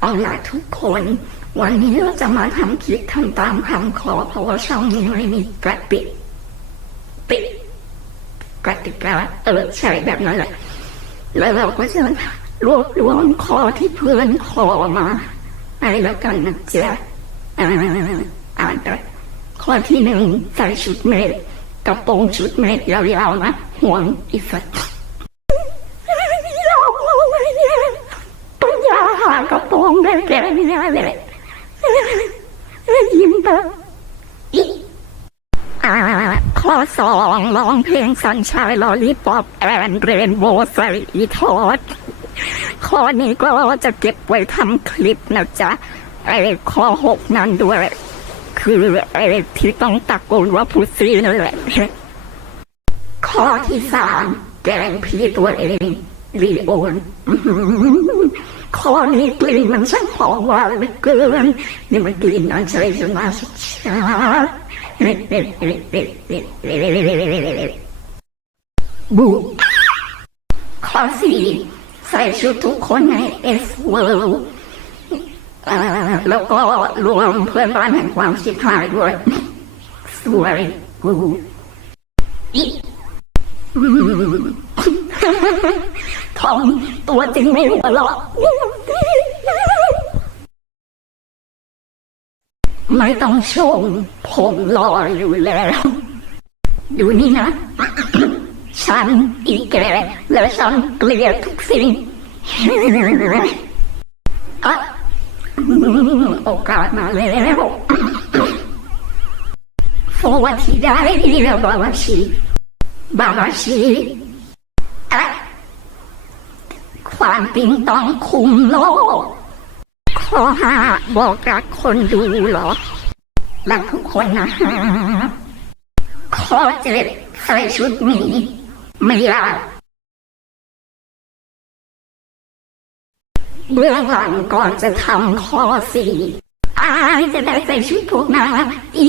เอาละทุกคน วันนี้เราจะมาทำคลิปทำตามคำขอเพราะว่าช่องนี้ไม่มีกระปิดปิดกติกาเออใช่แบบนั้นแหละแล้วเราก็จะรวบรวมขอที่เพื่อนขอมาให้แล้วกันนะจ๊ะอ่าอ่านไปข้อที่หนึ่งใส่ชุดเมดกระโปรงชุดเมดยาวๆนะห่วงอีสัตว์ยาวเลยเนี่ยปัญญาหากระโปรงได้แก่เนี่ ยิ้มไปอีอ่าข้อสองร้องเพลงสันชายลอลิปอปแอนเรนโวใส่อีทอดข้อนี้ก็จะเก็บไว้ทำคลิปนะจ๊ะไอ้ข้อหกนั้นด้วยคือไอ้ที่ต้องตะโกนว่าพุซี่นั่นแหละข้อที่สามแกงพี่ตัวเอง รีโอนข้อนี้กลิ่นมันช่างหอมหวานเหลือเกินนี่มันกลิ่นอันใสสมาสุชาบูข้อสี่ใส่ชุดทุกคนในเอสเวิลด์แล้วก็รวมเพื่อนบ้านแห่งความชิบหายด้วยสวยกูอี ทองตัวจริงไม่หัวเราะไม่ต้องชมผมรออยู่แล้ว ดูนี่นะ ฉันอีแกและฉันเกลียดทุกสิ่งอะโอกาสมาแล้วโฟวัติได้เรียบาบาชีบาบาชีอะ ความปิงต้องคุมโลก ข้อห้าบอกรักคนดูหรอรักทุกคนนะฮะข้อเจ็ดใส่ชุดหมีไม่ยากเบื้องหลังก่อนจะทำข้อสี่อายจะได้ใส่ชุดพวกนั้นอี